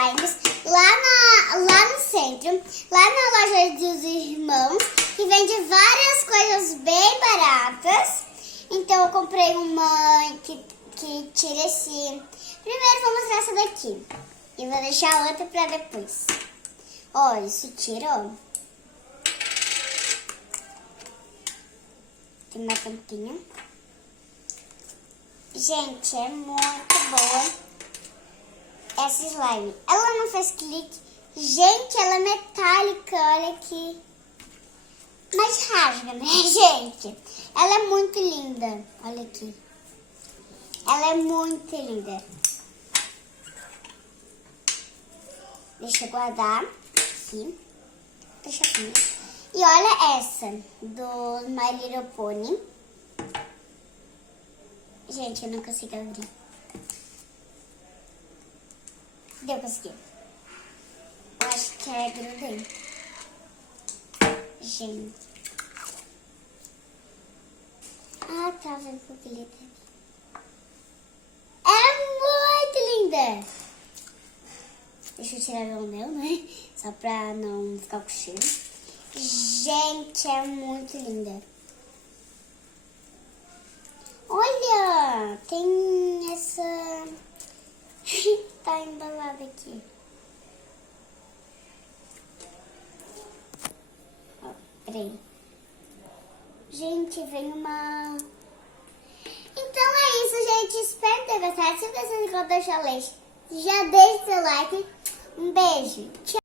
slimes lá no centro, lá na loja dos irmãos, que vende várias coisas bem baratas. Então eu comprei uma que tira esse... Primeiro vou mostrar essa daqui. E vou deixar a outra pra depois. Ó, isso tira, ó. Tem uma tampinha. Gente, é muito boa essa slime. Ela não faz clique. Gente, ela é metálica, olha aqui. Mas rasga, né, gente? Ela é muito linda. Olha aqui. Ela é muito linda. Deixa eu guardar aqui. Deixa aqui. E olha essa do My Little Pony. Gente, eu não consigo abrir. Deu, consegui. Eu acho que é grudei. Gente. Ah, tá vendo com o glitter. É muito linda. Deixa eu tirar o anel, né? Só pra não ficar com cheiro. Gente, é muito linda. Olha, tem essa... tá embalada aqui. Ó, peraí. Gente, vem uma... Então é isso, gente. Espero ter gostado. Se você gostou, deixa o like. Já deixa o seu like. Um beijo. Tchau.